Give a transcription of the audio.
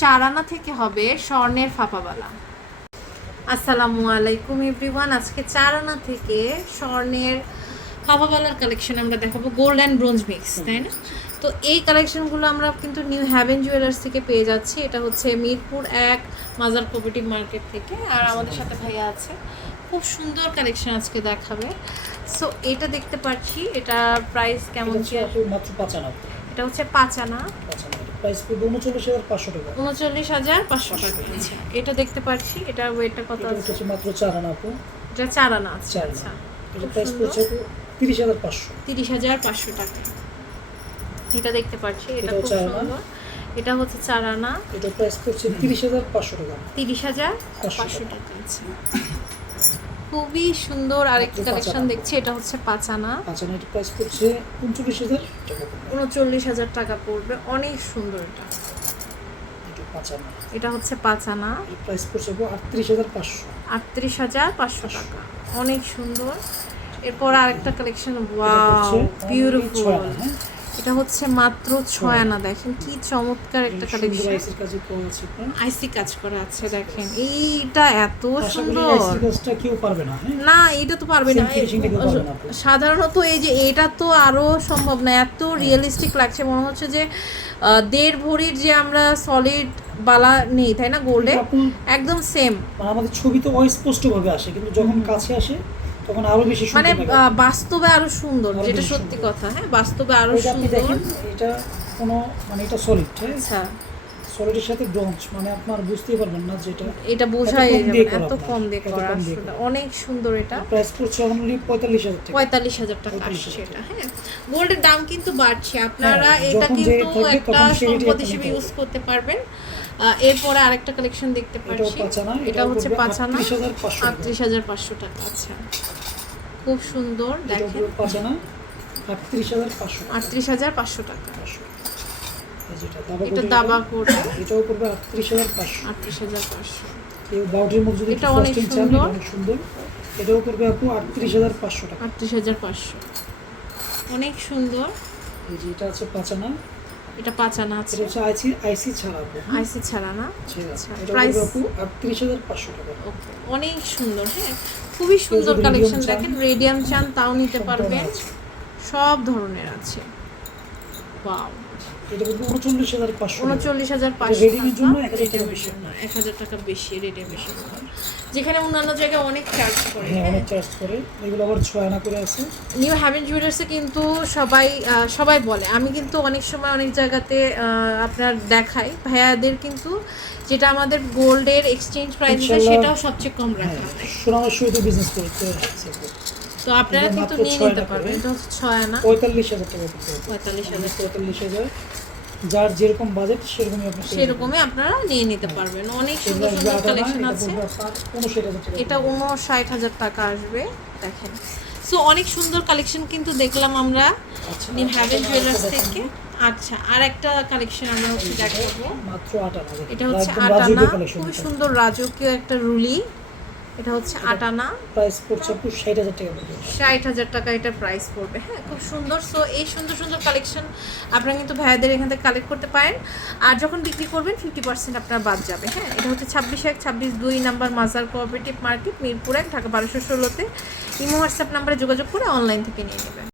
চার আনা থেকে হবে স্বর্ণের ফাঁপাবালা। আসসালামু আলাইকুম এভরিওয়ান আজকে চার আনা থেকে স্বর্ণের ফাঁপাবালার কালেকশন আমরা দেখাবো গোল্ড অ্যান্ড ব্রোঞ্জ মিক্স তাই না? তো এই কালেকশনগুলো আমরা কিন্তু নিউ হ্যাভেন জুয়েলার্স থেকে পেয়ে যাচ্ছি। এটা হচ্ছে মিরপুর এক মাজার কোপারেটিভ মার্কেট থেকে। আর আমাদের সাথে ভাইয়া আছে। খুব সুন্দর কালেকশন আজকে দেখাবে। সো এটা দেখতে পাচ্ছি এটা প্রাইস কেমন এটা হচ্ছে আপু এটা প্রাইস পড়বে উনচল্লিশ হাজার পাঁচশো টাকা। উনচল্লিশ হাজার পাঁচশো টাকা আচ্ছা এটা দেখতে পাচ্ছি এটার ওয়েটটা কত আছে? মাত্র চার আনা আপু। এটা চার আনা আছে চার আচ্ছা। এটা প্রাইস। পড়ছে তিরিশ হাজার পাঁচশো। তিরিশ হাজার পাঁচশো টাকা। এটা দেখতে পাচ্ছি এটা খুব। সুন্দর। এটা হচ্ছে চার আনা। এটা প্রাইস পড়ছে তিরিশ হাজার পাঁচশো টাকা। তিরিশ হাজার পাঁচশো টাকা। খুবই সুন্দর আরেকটি কালেকশন দেখছি এটা হচ্ছে পাঁচ আনা। এটা প্রাইস পড়ছে উনচল্লিশ হাজার টাকা পড়বে। উনচল্লিশ হাজার টাকা পড়বে অনেক সুন্দর এটা। এটা হচ্ছে পাঁচ আনা। এর প্রাইস পড়ছে আটত্রিশ হাজার পাঁচশো। আটত্রিশ হাজার পাঁচশো টাকা অনেক সুন্দর। এরপর আরেকটা কালেকশন ওয়াও বিউটিফুল? এটা হচ্ছে মাত্র ছয় আনা দেখেন কি চমৎকার একটা কালেকশন। আপনার। আইসি কাজ করা আছে দেখেন। এইটা এত সুন্দর। আইসির কাজটা কেউ পারবে না হ্যাঁ? না এটা তো পারবে না। সাধারণত এই যে এটা তো আরও সম্ভব না এত রিয়েলিস্টিক লাগছে। মনে হচ্ছে যে দেড় ভরির যে আমরা সলিড বালা নেই তাই না গোল্ডে একদম সেম মানে আমাদের ছবি তো অস্পষ্ট ভাবে আসে কিন্তু যখন কাছে আসে তখন আরও বেশি সুন্দর মানে বাস্তবে আরও সুন্দর যেটা সত্যি কথা হ্যাঁ? বাস্তবে আরও সুন্দর। এটা কোনো মানে এটা সলিড হ্যাঁ? আচ্ছা। সলিডের সাথে ব্রোঞ্জ মানে আপনার বুঝতেই পারবেন না যে এটা বোঝাই এত কম দিয়ে করা আসলে অনেক সুন্দর এটা। প্রাইস পড়ছে অনলি পঁয়তাল্লিশ হাজার টাকা। পঁয়তাল্লিশ হাজার টাকা 45,000 আসছে এটা হ্যাঁ। গোল্ডের দাম কিন্তু বাড়ছে আপনারা হ্যাঁ, এটা কিন্তু একটা সম্পদ হিসেবে ইউজ করতে পারবেন। এরপরে আরেকটা কালেকশন দেখতে পাচ্ছি এটা হচ্ছে পাঁচানা। আটত্রিশ হাজার পাঁচশো টাকা। টাকা আচ্ছা। খুব সুন্দর দেখেন। আটত্রিশ হাজার পাঁচশো টাকা। এটা দাবা এটাও আটত্রিশ হাজার পাঁচশো। আটত্রিশ হাজার পাঁচশো। এই বাউটির মধ্যে যদি এটা অনেক সুন্দর। অনেক সুন্দর। এটাও আপু আটত্রিশ হাজার পাঁচশো টাকা। আটত্রিশ হাজার পাঁচশো। অনেক সুন্দর। এই যে এটা আছে পাঁচানা এটা পাঁচানা আছে। এটা হচ্ছে আইসি আইসি ছাড়া আপু। আইসি ছাড়া না? ছেড়া। এটা price- করবে আপু আটত্রিশ হাজার পাঁচশো টাকা। ওকে অনেক সুন্দর হ্যাঁ? খুবই সুন্দর কালেকশন দেখেন রেডিয়াম চান তাও নিতে পারবেন। সব ধরনের আছে। ওয়াও এটা করবে উনচল্লিশ হাজার পাঁচশো টাকা। উনচল্লিশ হাজার পাঁচশো এক হাজার টাকা বেশি। যেখানে অন্যান্য জায়গায় অনেক চার্জ করে হ্যাঁ অনেক চার্জ করে। এগুলো আবার ছয় আনা করে আছে। নিউ হ্যাভেন জুয়েলার্সে কিন্তু সবাই সবাই বলে। আমি কিন্তু অনেক সময় অনেক জায়গাতে আপনার দেখাই। ভাইয়াদের কিন্তু যেটা আমাদের গোল্ডের এক্সচেঞ্জ প্রাইস। সেটাও সবচেয়ে কম হ্যাঁ রাখা হয় সহিত বিজনেস করতে আছে তো আপনারা কিন্তু নিয়ে নিতে পারবেন। এটা হচ্ছে ছয় আনা। পঁয়তাল্লিশ হাজার টাকা পঁয়তাল্লিশ হাজার। পঁয়তাল্লিশ হাজার। যার যেরকম বাজেট সেরকমই আপনি সেরকমই আপনারা নিয়ে নিতে পারবেন। অনেক সুন্দর সুন্দর কালেকশন আছে। এটা উনষাট হাজার টাকা আসবে দেখেন। সো অনেক সুন্দর কালেকশন কিন্তু দেখলাম আমরা আচ্ছা, হ্যাভেন জুয়েলার্স একটা থেকে। আচ্ছা আর একটা কালেকশন আমরা হচ্ছে দেখাবো। মাত্র আট আনা এটা হচ্ছে আটানা রাজকীয় খুবই সুন্দর রাজকীয় একটা রুলি। এটা হচ্ছে আটানা প্রাইস পড়ছে আপু ষাট হাজার টাকা পড়বে। ষাট হাজার টাকা এটা প্রাইস পড়বে। হ্যাঁ খুব সুন্দর। সো এই সুন্দর সুন্দর কালেকশন আপনারা কিন্তু ভাইয়াদের এখান থেকে কালেক্ট করতে পারেন। আর যখন বিক্রি করবেন ফিফটি পার্সেন্ট আপনার বাদ যাবে। হ্যাঁ এটা হচ্ছে ছাব্বিশ এক ছাব্বিশ দুই নাম্বার মাজার কোঅপারেটিভ মার্কেট মিরপুর এক ঢাকা বারোশো ষোলোতে। ইমো হোয়াটসঅ্যাপ নাম্বারে যোগাযোগ করে অনলাইন থেকে নিয়ে নেবেন।